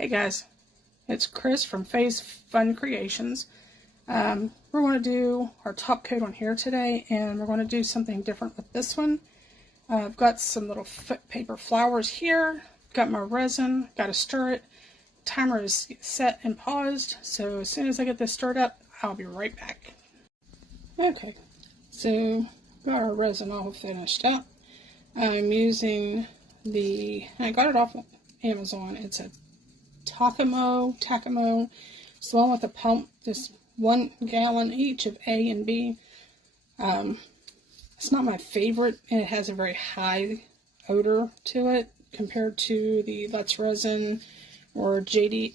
Hey guys, it's Chris from Phase Fun Creations. We're going to do our top coat on here today, and we're going to do something different with this one. I've got some little paper flowers here, got my resin, got to stir it. Timer is set and paused, so as soon as I get this stirred up, I'll be right back. Okay, so got our resin all finished up. I'm using I got it off Amazon. It's a Takamo. It's the one with the pump, just 1 gallon each of A and B. It's not my favorite, and it has a very high odor to it compared to the Let's Resin or J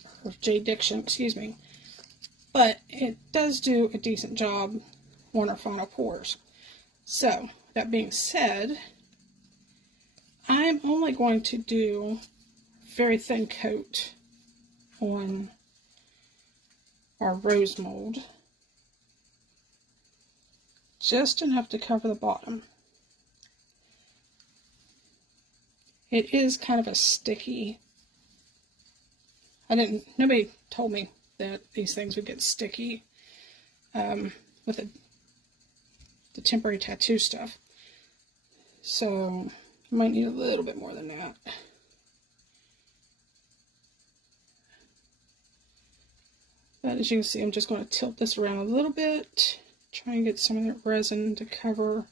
Diction, excuse me. But it does do a decent job on our final pours. So, that being said, I'm only going to do a very thin coat on our rose mold, just enough to cover the bottom. It is kind of a sticky, nobody told me that these things would get sticky with the temporary tattoo stuff, so I might need a little bit more than that. But as you can see, I'm just going to tilt this around a little bit, try and get some of that resin to cover.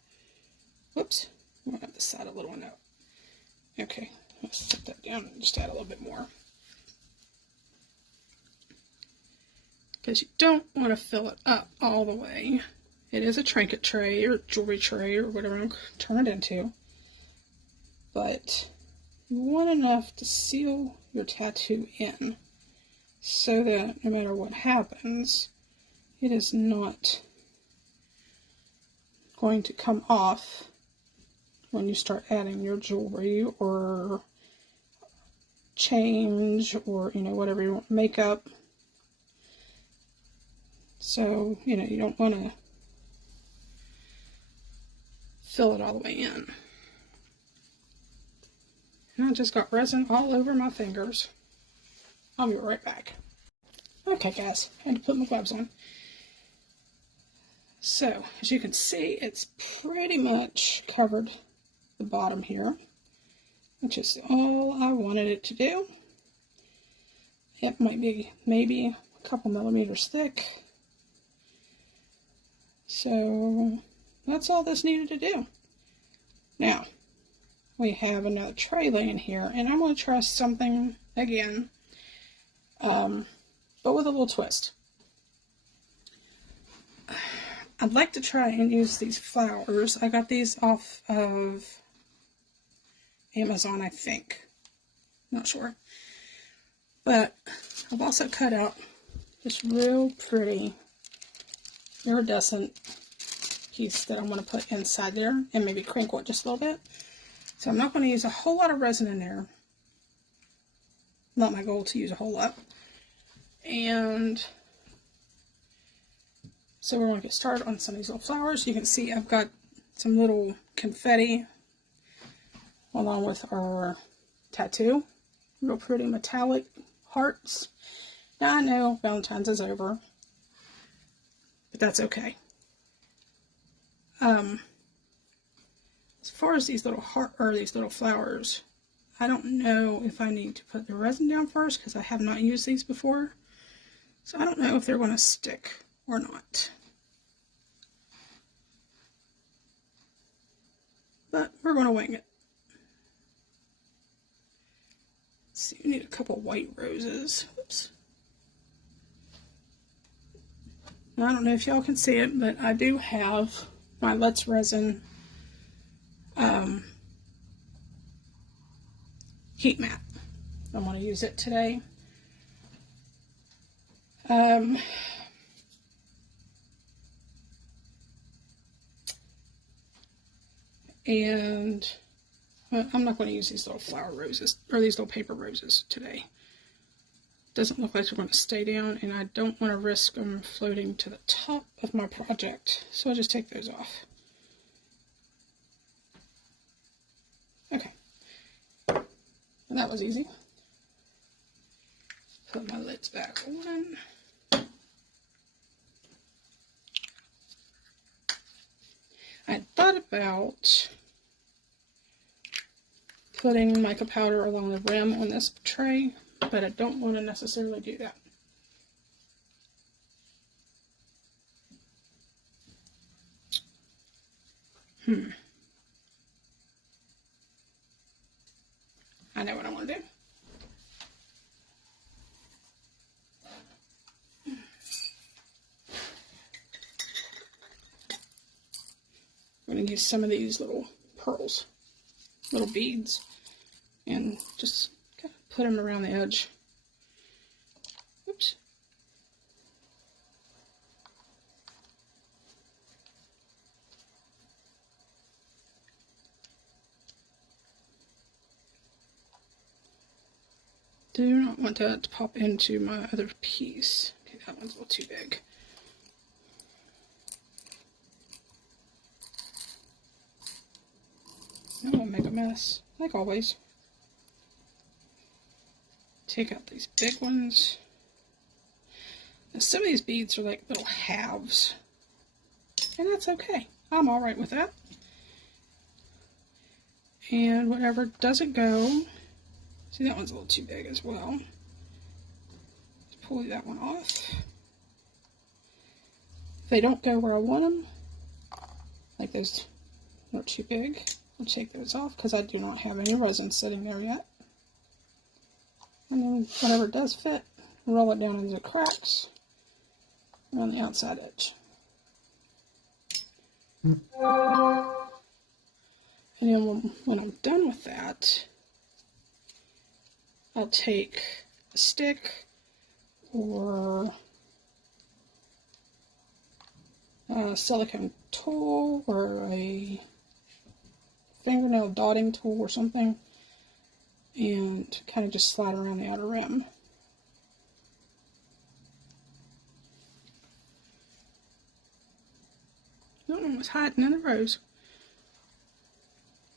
Whoops, I'm going to have to side a little one out. Okay, let's set that down and just add a little bit more. Because you don't want to fill it up all the way. It is a trinket tray or jewelry tray or whatever I'm going to turn it into. But you want enough to seal your tattoo in, so that no matter what happens, it is not going to come off when you start adding your jewelry or change or, whatever you want, makeup. So, you don't want to fill it all the way in. And I just got resin all over my fingers. I'll be right back. Okay guys, I had to put my gloves on. So, as you can see, it's pretty much covered the bottom here, which is all I wanted it to do. It might be maybe a couple millimeters thick. So, that's all this needed to do. Now, we have another tray laying here, and I'm going to try something again. But with a little twist. I'd like to try and use these flowers. I got these off of Amazon, I think. Not sure. But I've also cut out this real pretty iridescent piece that I'm going to put inside there and maybe crinkle it just a little bit. So I'm not going to use a whole lot of resin in there. Not my goal to use a whole lot. And so we're going to get started on some of these little flowers. You can see I've got some little confetti along with our tattoo. Real pretty metallic hearts. Now I know Valentine's is over, but that's okay. As far as these little these little flowers, I don't know if I need to put the resin down first because I have not used these before. So I don't know if they're going to stick or not. But we're going to wing it. Let's see, we need a couple white roses. Oops. Now, I don't know if y'all can see it, but I do have my Let's Resin heat mat. I'm going to use it today. And I'm not going to use these little flower roses, or these little paper roses today. Doesn't look like they're going to stay down, and I don't want to risk them floating to the top of my project, so I'll just take those off. Okay. And that was easy. Put my lids back on. I thought about putting mica powder along the rim on this tray, but I don't want to necessarily do that. I know what I want to do. I'm going to use some of these little pearls, little beads, and just kind of put them around the edge. Oops. Do not want that to pop into my other piece. Okay, that one's a little too big. I won't make a mess, like always. Take out these big ones. Now, some of these beads are like little halves, and that's okay. I'm alright with that. And whatever doesn't go, see, that one's a little too big as well. Just pull that one off. If they don't go where I want them, like those are too big, I'll take those off because I do not have any resin sitting there yet. And then whatever does fit, roll it down into the cracks around the outside edge. And then when I'm done with that, I'll take a stick or a silicone tool or a fingernail dotting tool or something and kind of just slide around the outer rim. That one was hiding in the rose.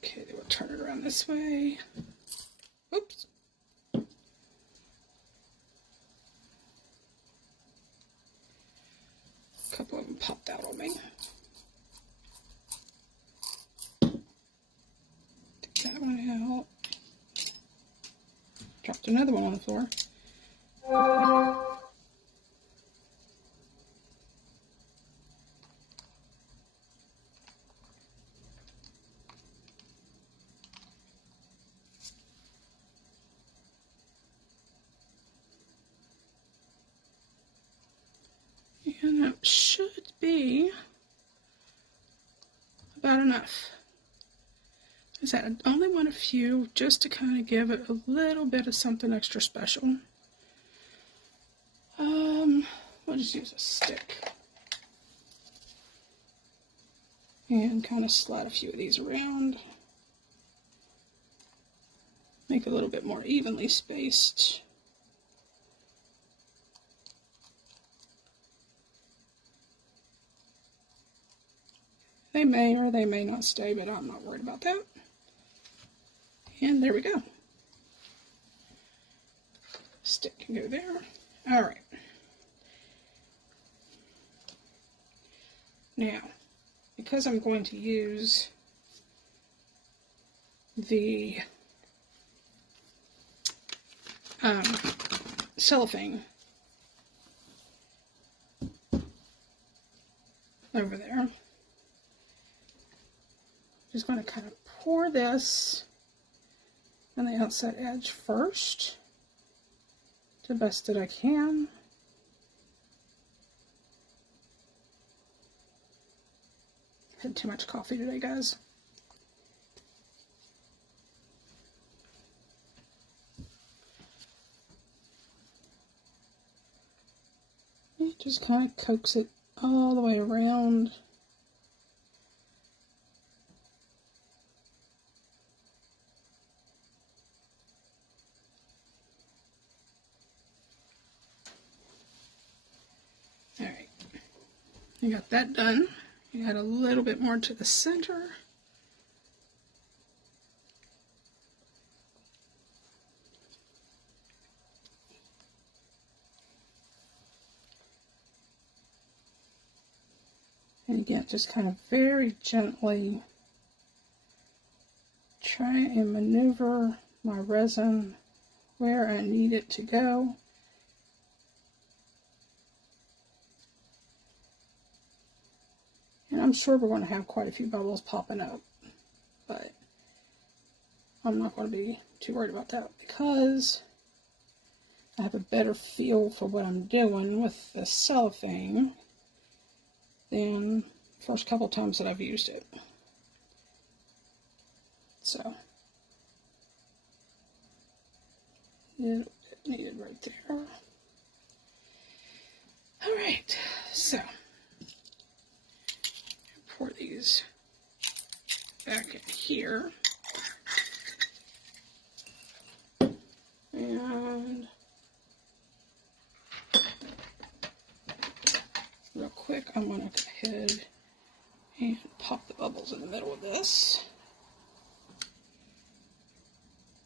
Okay, then we'll turn it around this way. Oops. A couple of them popped out on me. Take that one out. Dropped another one on the floor. And that should be about enough. I said I only want a few just to kind of give it a little bit of something extra special. We'll just use a stick and kind of slide a few of these around. Make it a little bit more evenly spaced. They may or they may not stay, but I'm not worried about that. And there we go. Stick can go there. All right. Now, because I'm going to use the cellophane over there, just going to kind of pour this on the outside edge first, the best that I can. Had too much coffee today, guys. It just kind of coax it all the way around. Alright, I got that done. Add a little bit more to the center. And again, just kind of very gently try and maneuver my resin where I need it to go. And I'm sure we're going to have quite a few bubbles popping up, but I'm not going to be too worried about that because I have a better feel for what I'm doing with the cellophane than the first couple times that I've used it. So, it needed right there. Alright, so, pour these back in here. And real quick, I'm going to go ahead and pop the bubbles in the middle of this.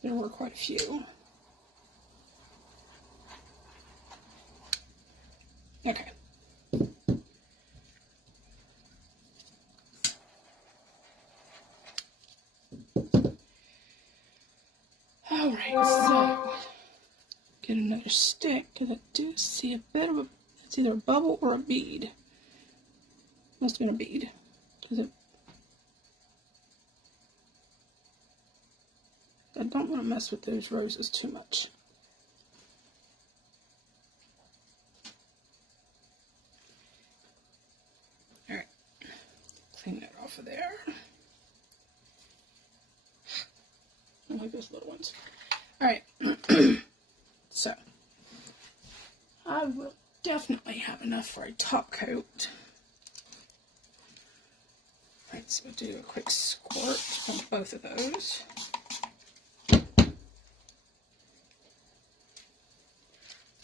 There were quite a few. Okay. Alright, so get another stick because I do see a bit of a, it's either a bubble or a bead. Must have been a bead because I don't want to mess with those roses too much. Alright, clean that off of there. I like those little ones. Alright, so I will definitely have enough for a top coat. Right, so we'll do a quick squirt on both of those.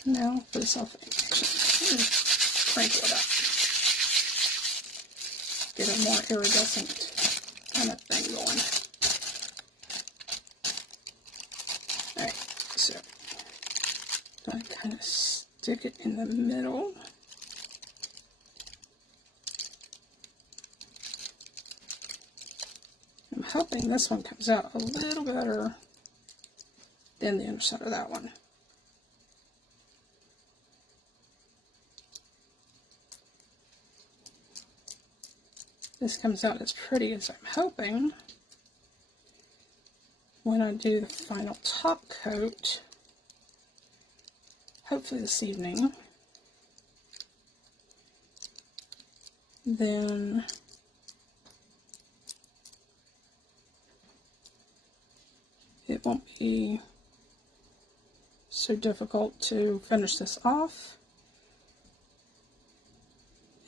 Now for the sulfate. Sprinkle it up. Get a more iridescent kind of thing going. Alright, so I kind of stick it in the middle. I'm hoping this one comes out a little better than the underside of that one. This comes out as pretty as I'm hoping when I do the final top coat, hopefully this evening. Then it won't be so difficult to finish this off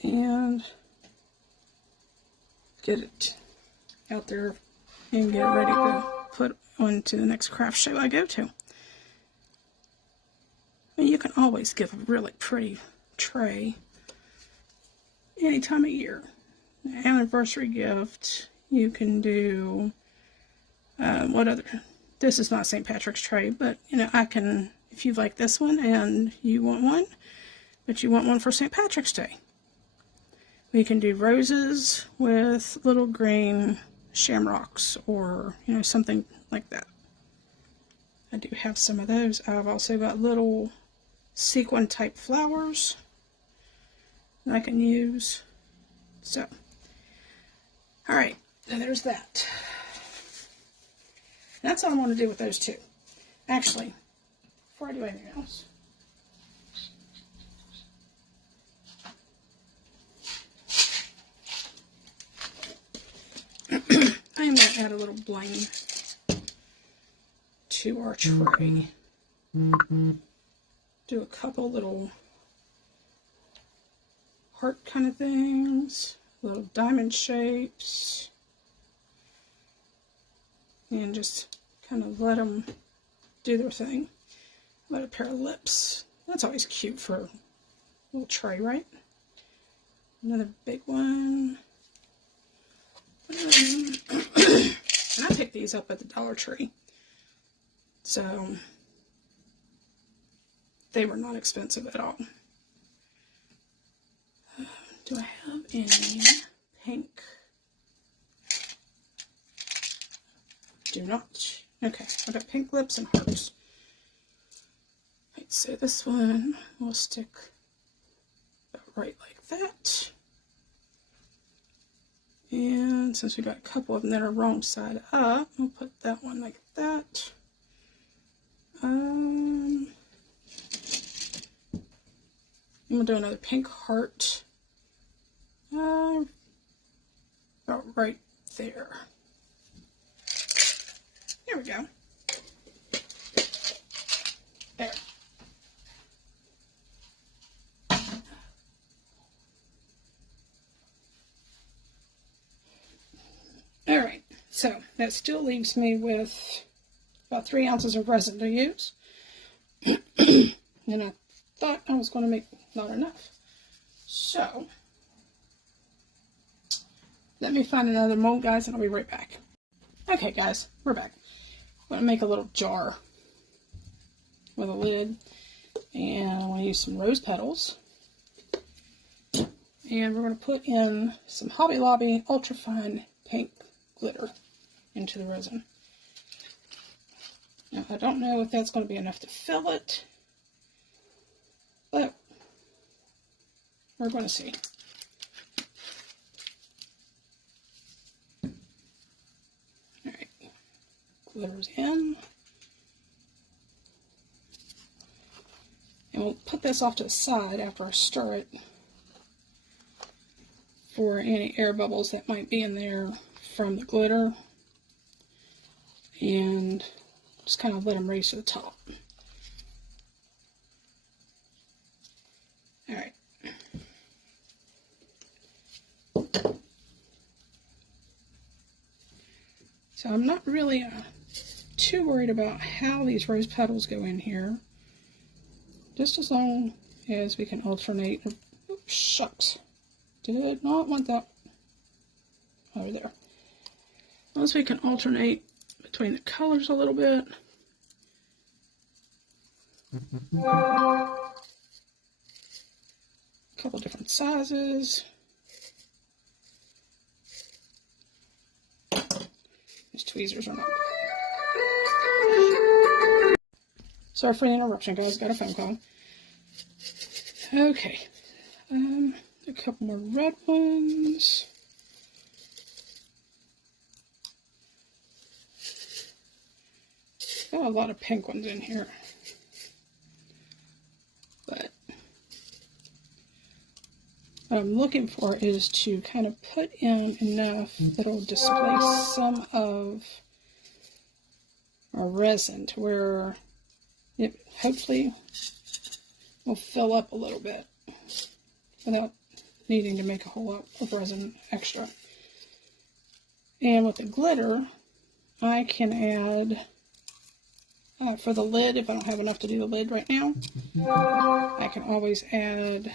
and get it out there and get it ready to put on to the next craft show I go to. I mean, you can always give a really pretty tray any time of year. An anniversary gift, you can do, what other, this is not St. Patrick's tray, but you know, I can, if you like this one and you want one, but you want one for St. Patrick's Day. We can do roses with little green shamrocks or, you know, something like that. I do have some of those. I've also got little sequin type flowers that I can use. So, alright, so there's that. That's all I want to do with those two. Actually, before I do anything else, I am going to add a little bling to our tray. Do a couple little heart kind of things, little diamond shapes, and just kind of let them do their thing. Let a pair of lips. That's always cute for a little tray, right? Another big one. And I picked these up at the Dollar Tree, so they were not expensive at all. Do I have any pink? Do not. Okay, I've got pink lips and hearts. Right, so this one will stick right like that. And since we got a couple of them that are wrong side up, we'll put that one like that. And we'll do another pink heart. About right there. There we go. There. Alright, so that still leaves me with about 3 ounces of resin to use. And I thought I was going to make not enough. So, let me find another mold, guys, and I'll be right back. Okay, guys, we're back. I'm going to make a little jar with a lid. And I want to use some rose petals. And we're going to put in some Hobby Lobby Ultra Fine Pink glitter into the resin. Now, I don't know if that's going to be enough to fill it, but we're going to see. Alright, glitter's in. And we'll put this off to the side after I stir it for any air bubbles that might be in there from the glitter. And just kind of let them raise to the top. Alright. So I'm not really too worried about how these rose petals go in here. Just as long as we can alternate. Oops, shucks. Did not want that over there. As we can alternate between the colors a little bit. A couple different sizes. These tweezers are not. Sorry for the interruption, guys. Got a phone call. Okay. A couple more red ones. Got a lot of pink ones in here. But what I'm looking for is to kind of put in enough that'll displace some of our resin to where it hopefully will fill up a little bit without needing to make a whole lot of resin extra. And with the glitter, I can add, for the lid, if I don't have enough to do the lid right now, I can always add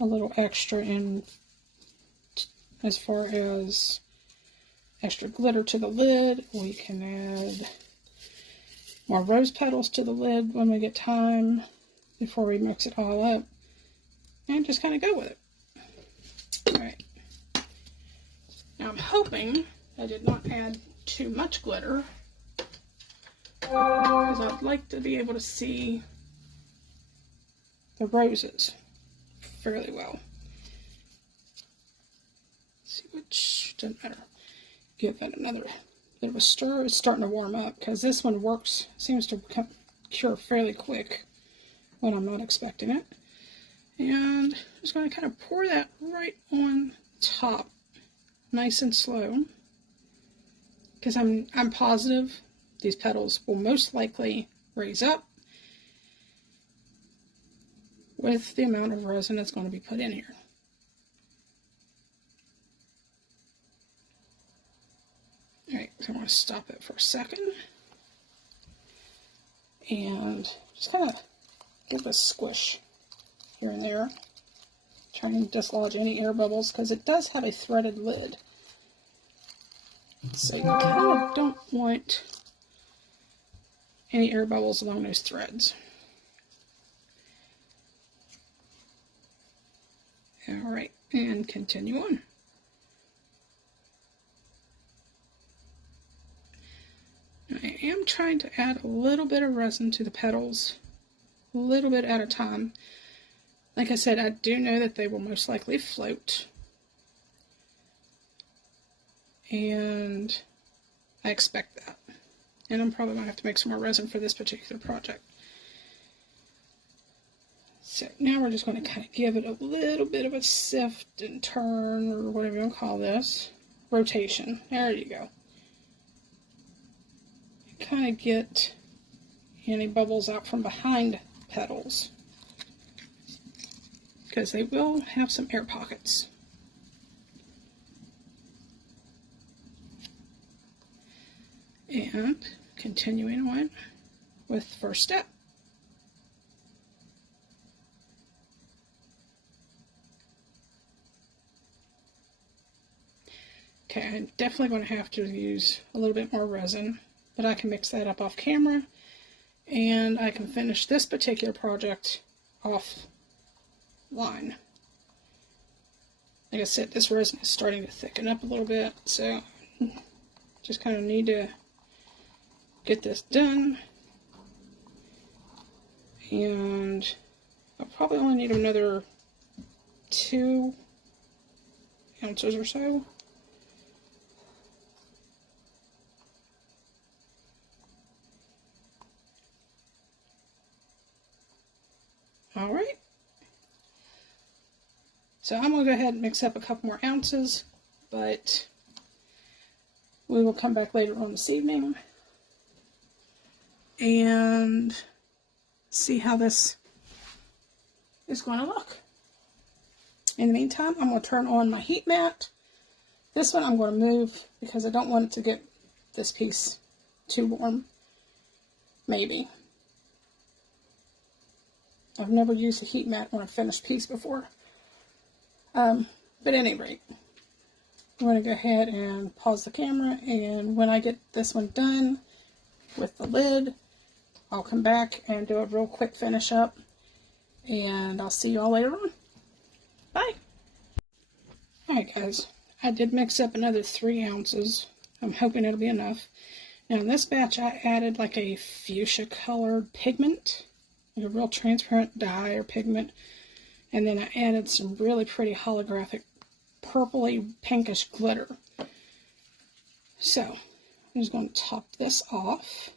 a little extra in as far as extra glitter to the lid. We can add more rose petals to the lid when we get time before we mix it all up, and just kind of go with it. Alright. Now I'm hoping I did not add too much glitter, because I'd like to be able to see the roses fairly well. Let's see which, doesn't matter. Give that another bit of a stir. It's starting to warm up because this one works, seems to cure fairly quick when I'm not expecting it. And I'm just going to kind of pour that right on top, nice and slow, because I'm positive these petals will most likely raise up with the amount of resin that's going to be put in here. Alright, so I'm going to stop it for a second and just kind of give this squish here and there, trying to dislodge any air bubbles, because it does have a threaded lid. So you kind of don't want any air bubbles along those threads. All right, and continue on. I am trying to add a little bit of resin to the petals, a little bit at a time. Like I said, I do know that they will most likely float. And I expect that. And I'm probably going to have to make some more resin for this particular project. So now we're just going to kind of give it a little bit of a sift and turn, or whatever you want to call this. Rotation. There you go. Kind of get any bubbles out from behind petals, because they will have some air pockets. And continuing on with the first step. Okay, I'm definitely going to have to use a little bit more resin, but I can mix that up off camera, and I can finish this particular project offline. Like I said, this resin is starting to thicken up a little bit, so just kind of need to get this done. And I'll probably only need another 2 ounces or so. All right. So I'm going to go ahead and mix up a couple more ounces, but we will come back later on this evening and see how this is going to look. In the meantime, I'm going to turn on my heat mat. This one I'm going to move because I don't want it to get this piece too warm. Maybe. I've never used a heat mat on a finished piece before. But at any rate, I'm going to go ahead and pause the camera, and when I get this one done with the lid, I'll come back and do a real quick finish up, and I'll see you all later on. Bye! Alright guys, I did mix up another 3 ounces. I'm hoping it'll be enough. Now in this batch I added like a fuchsia colored pigment, like a real transparent dye or pigment, and then I added some really pretty holographic purpley pinkish glitter. So I'm just going to top this off.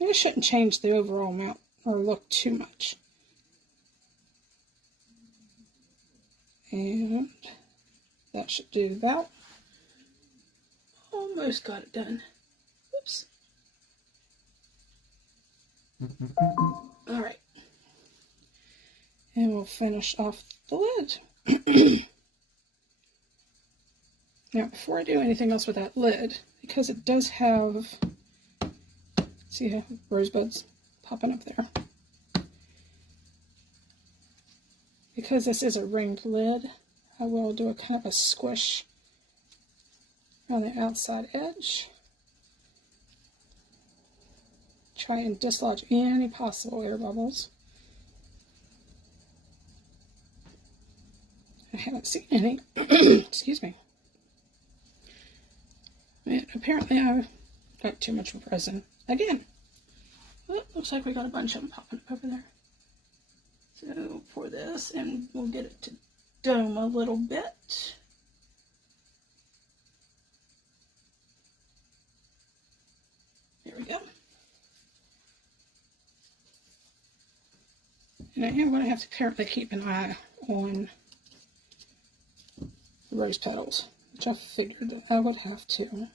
It shouldn't change the overall amount or look too much. And that should do that. Almost got it done. Oops. Alright. And we'll finish off the lid. Now, before I do anything else with that lid, because it does have, see how rosebuds popping up there. Because this is a ringed lid, I will do a kind of a squish on the outside edge. Try and dislodge any possible air bubbles. I haven't seen any. Excuse me. And apparently I've got too much resin again. Well, looks like we got a bunch of them popping up over there. So pour this, and we'll get it to dome a little bit. There we go. And I am going to have to apparently keep an eye on the rose petals, which I figured that I would have to.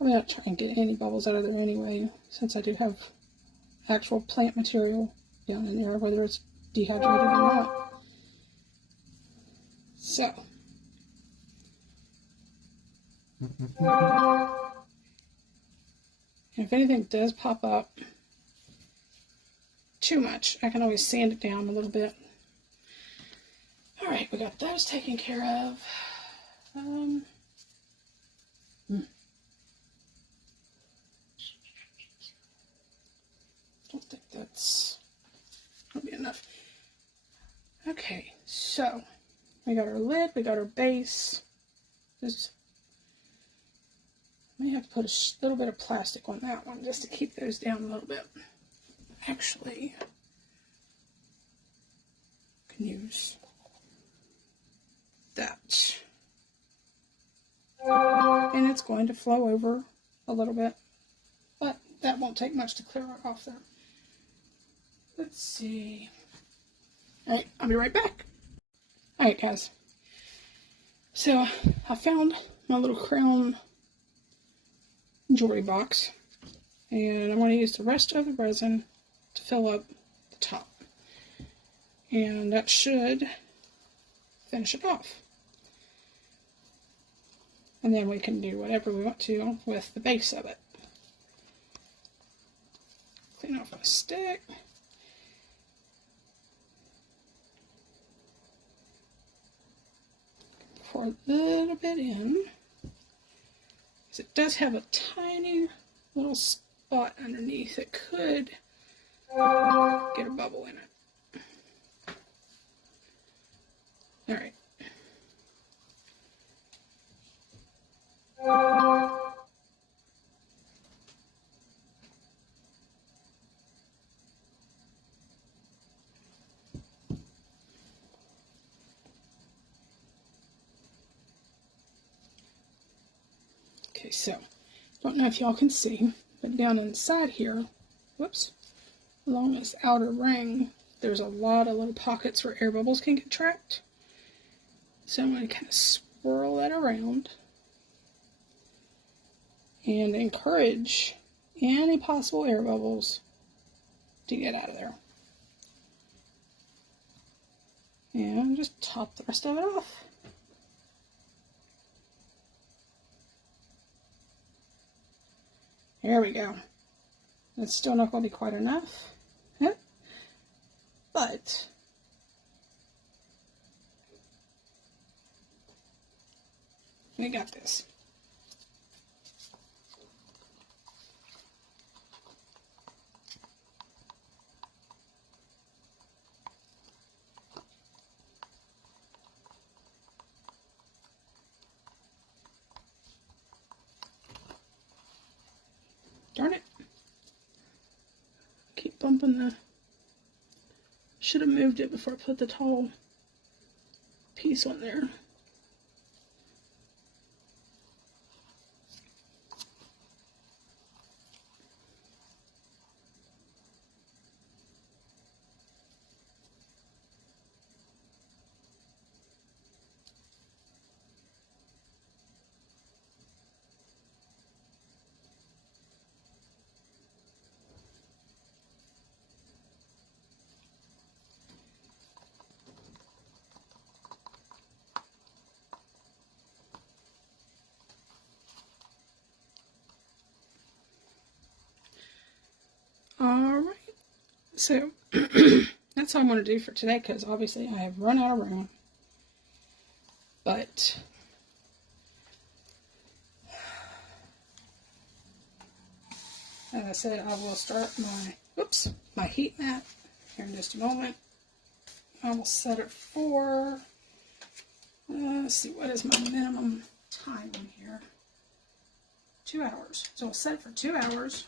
I'm not trying to get any bubbles out of there anyway, since I do have actual plant material down in there, whether it's dehydrated or not. So. If anything does pop up too much, I can always sand it down a little bit. Alright, we got those taken care of. don't think that's going to be enough. Okay, so we got our lid, we got our base. Just may have to put a little bit of plastic on that one just to keep those down a little bit. Actually, I can use that. And it's going to flow over a little bit, but that won't take much to clear it off there. Let's see. Alright, I'll be right back. Alright guys, so I found my little crown jewelry box, and I'm going to use the rest of the resin to fill up the top, and that should finish it off. And then we can do whatever we want to with the base of it. Clean off my stick. Pour a little bit in, because it does have a tiny little spot underneath that could get a bubble in it. Alright. Okay, so, don't know if y'all can see, but down inside here, whoops, along this outer ring, there's a lot of little pockets where air bubbles can get trapped. So I'm going to kind of swirl that around and encourage any possible air bubbles to get out of there. And just top the rest of it off. There we go. It's still not going to be quite enough, but we got this. Darn it. Keep bumping the... Should have moved it before I put the tall piece on there. Alright, so that's all I'm going to do for today, because obviously I have run out of room. But as I said, I will start my heat mat here in just a moment. I will set it for, let's see, what is my minimum time in here? 2 hours. So I'll set it for 2 hours.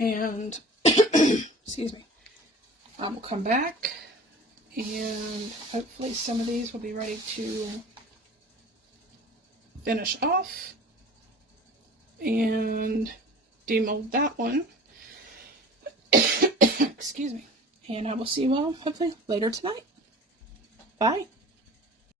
And, excuse me, I will come back, and hopefully some of these will be ready to finish off and demold that one. Excuse me. And I will see you all hopefully later tonight. Bye.